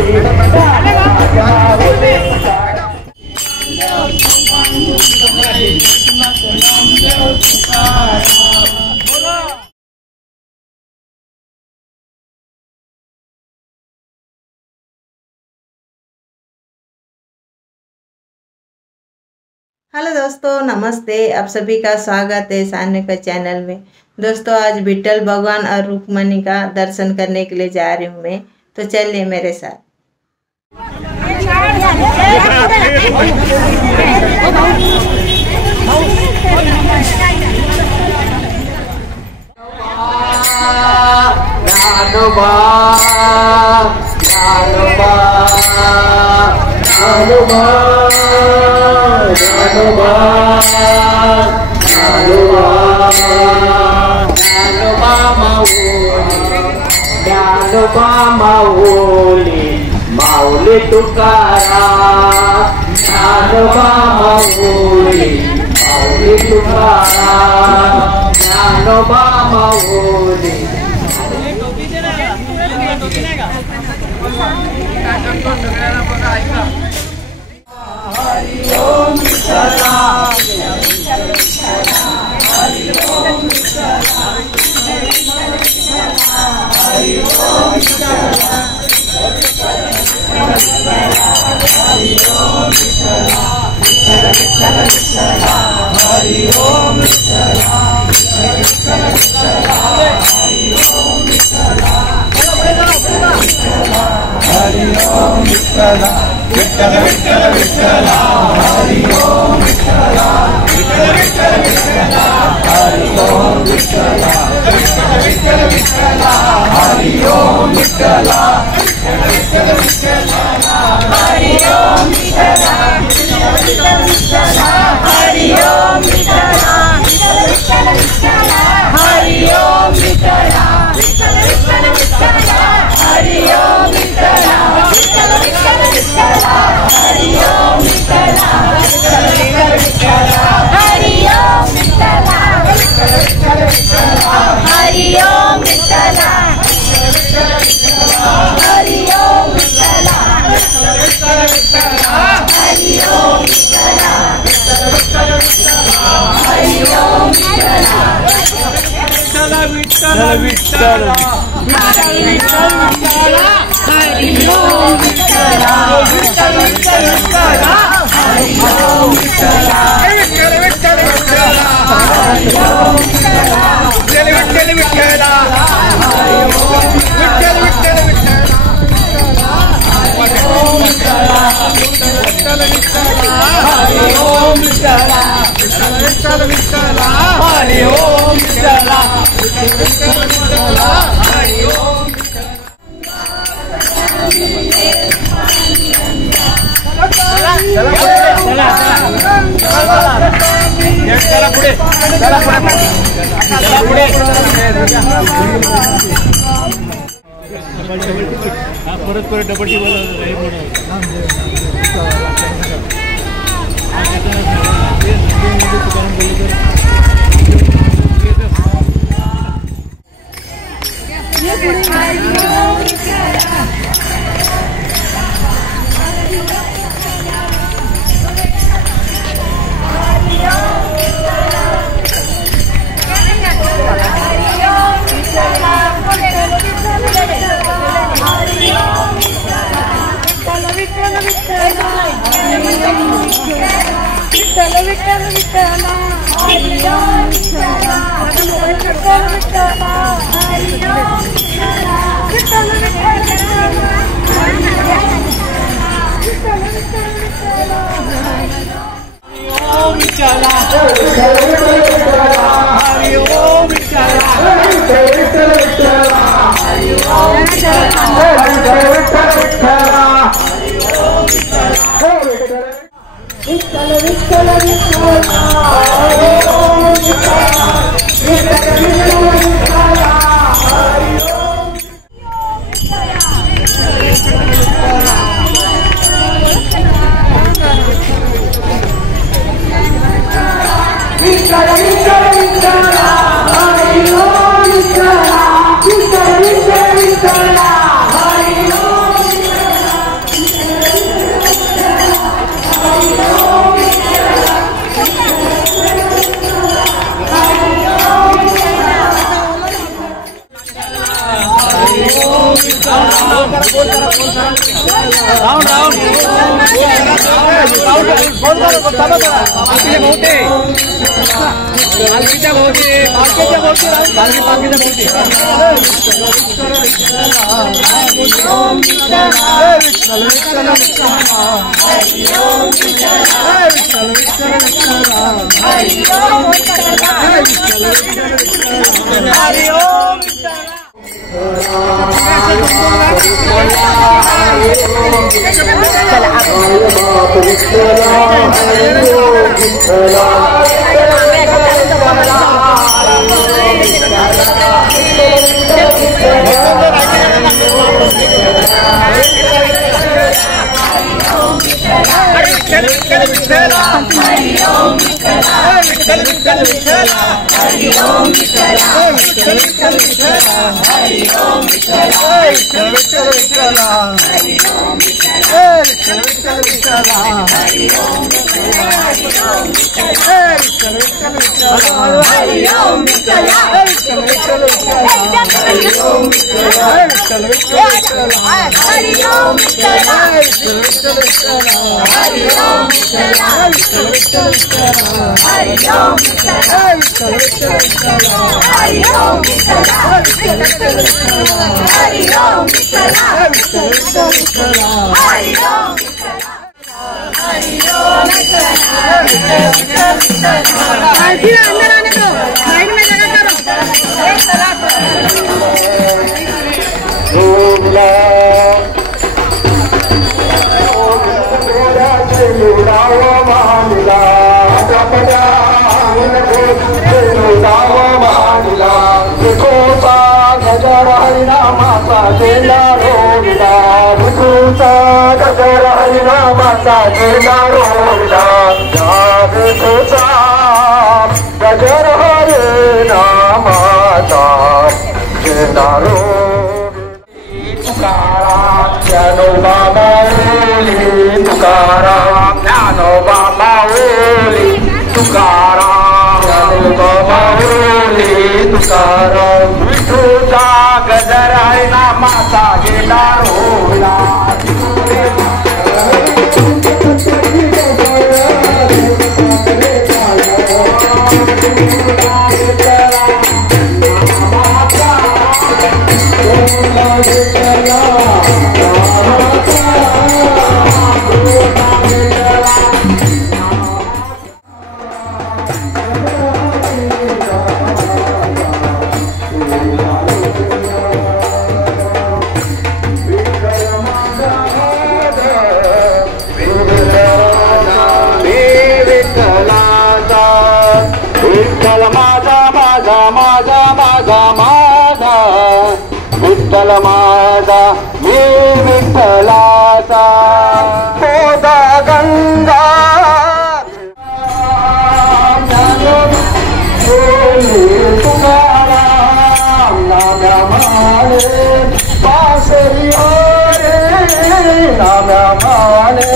Hello दोस्तों, नमस्ते। आप सभी का स्वागत है सान्य का चैनल में। दोस्तों, आज विट्ठल भगवान और रुक्मणी का दर्शन करने के लिए जा रही हूँ मैं, तो चलिए मेरे साथ। माऊली माऊली तुकाराम, ज्ञानोबा माऊली माऊली तुकाराम, ज्ञानोबा माऊली। हरि ओम विठ्ठला, हरि ओम विठ्ठला, हरि ओम विठ्ठला, हरि ओम विठ्ठला, हरि ओम विठ्ठला, हरि ओम विठ्ठला, हरि ओम विठ्ठला, विठ्ठल विठ्ठल विठ्ठला, हरि ओम विठ्ठला, विठ्ठल विठ्ठल विठ्ठला, हरि ओम विठ्ठला, विठ्ठल विठ्ठल विठ्ठला, हरि ओम विठ्ठला, विठ्ठल विठ्ठल विठ्ठला, हरि ओम विठ्ठला, विठ्ठल विठ्ठल विठ्ठला, हरि ओम विठ्ठला, विठ्ठल विठ्ठल विठ्ठला, हरि ओम विठ्ठला, विठ्ठल विठ्ठल विठ्ठला, हरि ओम विठ्ठला, विठ्ठल विठ्ठल विठ्ठला, हरि ओम विठ्ठला, विठ्ठल विठ्ठल विठ्ठला, हरि ओम विठ्ठला, विठ्ठल विठ्ठल विठ्ठला, हरि ओम विठ्ठला, हरि ओम विठ्ठला, विठ्ठल विठ्ठल विठ्ठला, हरि ओम विठ्ठला, विठ्ठल विठ्ठल विठ्ठला, हरि ओम विठ्ठला, विठ्ठल विठ्ठल विठ्ठला, हरि ओम विठ्ठला, हरि ओम विठ्ठला, विठ्ठल विठ्ठल विठ्ठला, हरि ओम विठ्ठला, विठ्ठल विठ्ठल विठ्ठला, हरि ओम विठ्ठला, विठ्ठल विठ्ठल विठ्ठला, हरि ओम विठ्ठल विठ्ठल विठ्ठला, हरि ओम विठ्ठला, विठ्ठल विठ्ठल विठ्ठला, हरि ओम विठ्ठला, विठ्ठल विठ्ठल विठ्ठला, हरि ओम विठ्ठला, विठ्ठल विठ्ठल विठ्ठला, हरि ओम चला पुढे, चला पुढे, परत परत डबल टेबल राउंड राउंड पालखीच्या भोवती अंदर आने दो, साइड में जगह करो। गजर हरे नामाचा तुकाराम ज्ञानोबा माऊली तुकाराम ज्ञानोबा माऊली तुकाराम ज्ञानोबा माऊली तुकाराम विठूचा गजर हरे नामाचा गेला रोला विठ्ठल माझा मी विठ्ठलाचा होदा गंगा तुकाराम नाम्या माने पासरी हरे नाम्या माने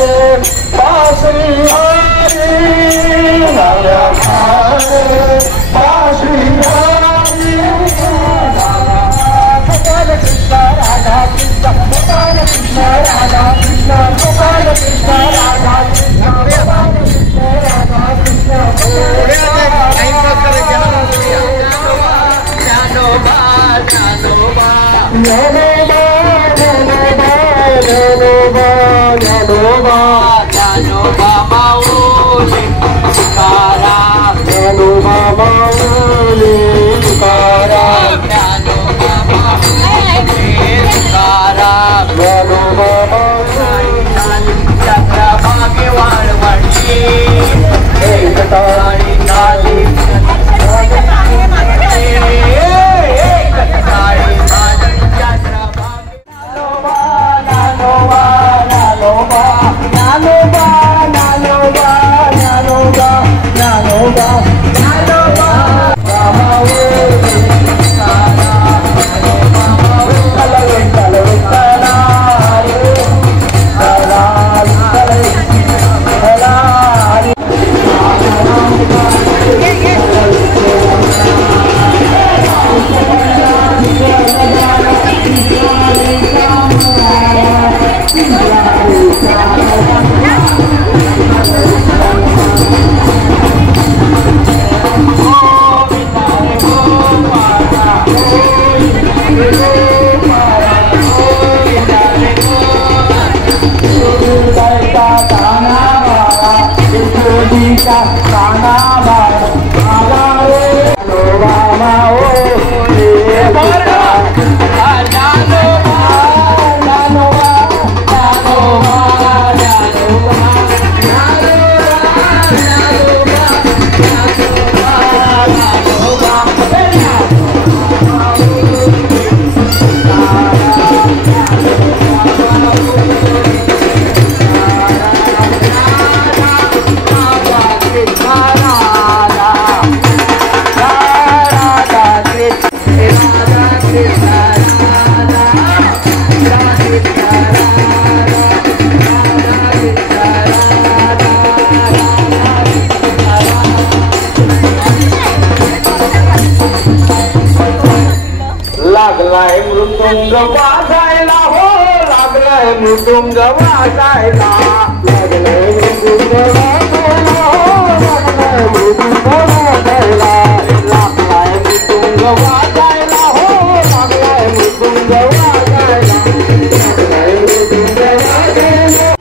पासरी हरे नाम्या माने पासरी लागलाय मृदुंग वाजायला हो, लागलाय मृदुंग वाजायला, लागलाय मृदुंग वाजायला हो, लागलाय मृदुंग वाजायला, लागलाय मृदुंग वाजायला हो, लागलाय मृदुंग वाजायला, लागलाय मृदुंग वाजायला.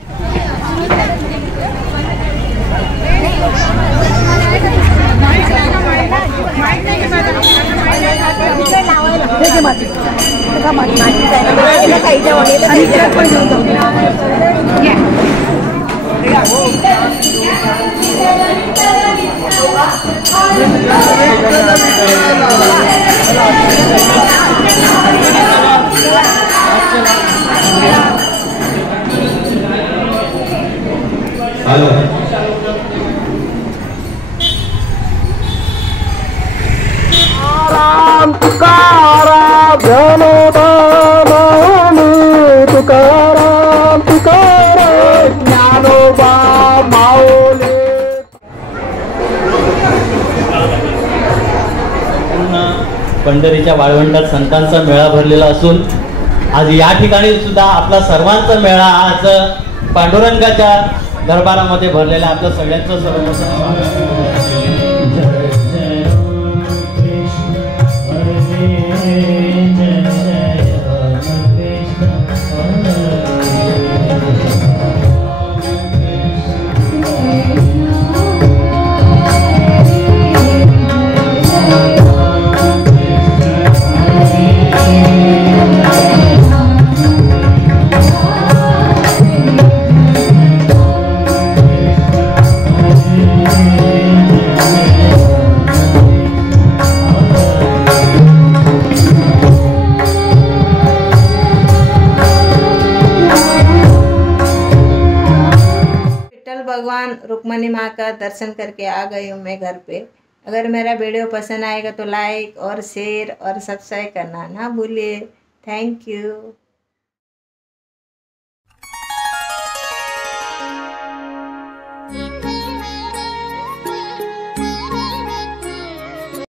तुकाराम ज्ञानोबा तुकाराम तुकाराम ज्ञानोबा माऊली. पंढरीच्या वाळवंटात संतांचा मेळा भरलेला असून आज या ठिकाणी सुद्धा आपला सर्वांचा मेळा आज पांडुरंगाच्या दरबारामध्ये भरलेला. आपल्या सगळ्यांचं सर्वप्रथम भगवान रुक्मणी माँ का दर्शन करके आ गई हूँ मैं घर पे। अगर मेरा वीडियो पसंद आएगा तो लाइक और शेयर और सब्सक्राइब करना ना भूलिए। Thank you.